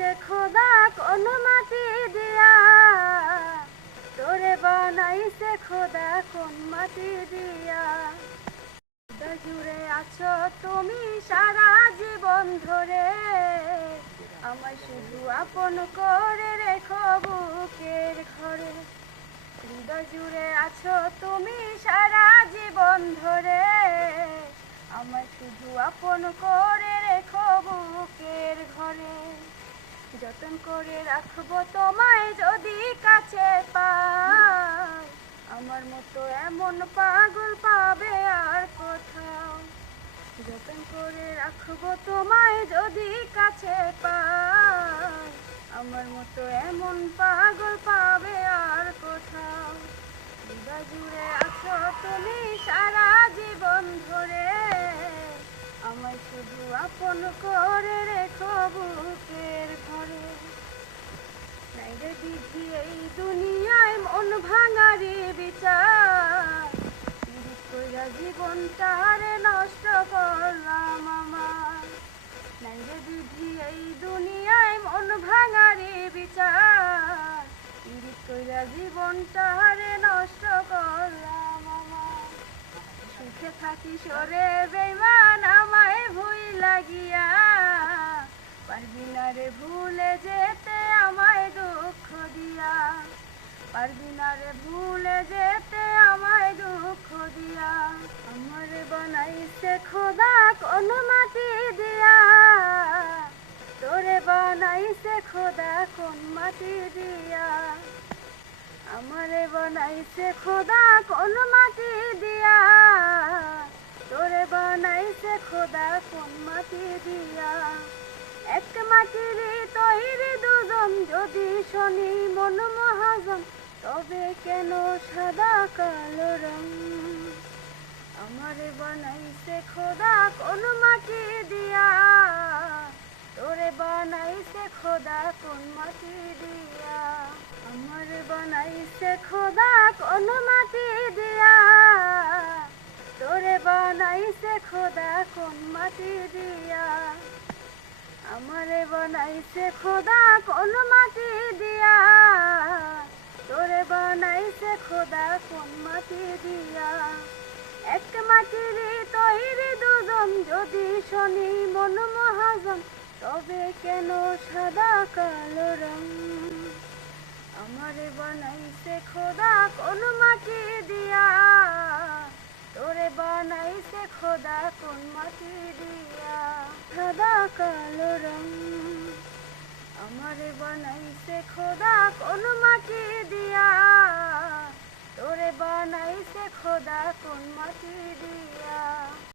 বানাইছে খোদা কোন মাটি দিয়া। তোরে বানাইছে খোদা কোন মাটি দিয়া। জুড়ে আছো তুমি সারা জীবন ধরে। আমায় শুধু আপন করে রেখো বুকের ঘরে। হৃদয় জুড়ে আছো তুমি সারা জীবন ধরে। আমায় শুধু আপন করে রেখো বুকের করে রাখব তোমায় যদি কাছে পাই। আমার মতো এমন পাগল পাবে আর কোথাও। যতন করে রাখব তোমায় যদি কাছে পাই। আমার মতো এমন পাগল পাবে আর কোথাও। জুড়ে আছো তুমি সারা জীবন ধরে। আমায় শুধু আপন করে রেখো। কইরা জীবনটারে নষ্ট করলাম আমার। নাই রে এই দুনিয়ায় মন ভাঙারে বিচার। ইঙ্গিত কইরা জীবনটারে নষ্ট করলাম আমার। সুখে থাকি সরে বেমান আমায় ভুই লাগিয়া পারবি ভুলে যেতে আমায় দুঃখ দিয়া। আমার বানাইছে খোদা কোন মাটি দিয়া। তোরে বানাইছে খোদা কোন মাটি দিয়া। আমারে বানাইছে খোদা কোন মাটি দিয়া। তোরে বানাইছে খোদা কোন মাটি দিয়া। এক মাটির তৈরি দুজন যদি শনি মন মহাজন তবে কেন সাদা কালো রং? আমারে বানাইছে খোদা কোন মাটি দিয়া। তোরে বানাইছে খোদা কোন মাটি দিয়া। আমার বানাইছে খোদা কোন মাটি দিয়া। তোরে বানাইছে খোদা কোন মাটি দিয়া। আমারে বানাইছে খোদা কোন মাটি দিয়া। তোরে বানাইছে খোদা কোন মাটি দিয়া? এক মাটির তৈরি দুজন যদি শনি, মন মহাজন, তবে কেন সাদা কালো রং? আমারে বানাইছে খোদা কোন মাটি দিয়া? তোরে বানাইছে খোদা কোন মাটি দিয়া? সাদা কালো রং। আমারে বানাইছে খোদা কোন মাটি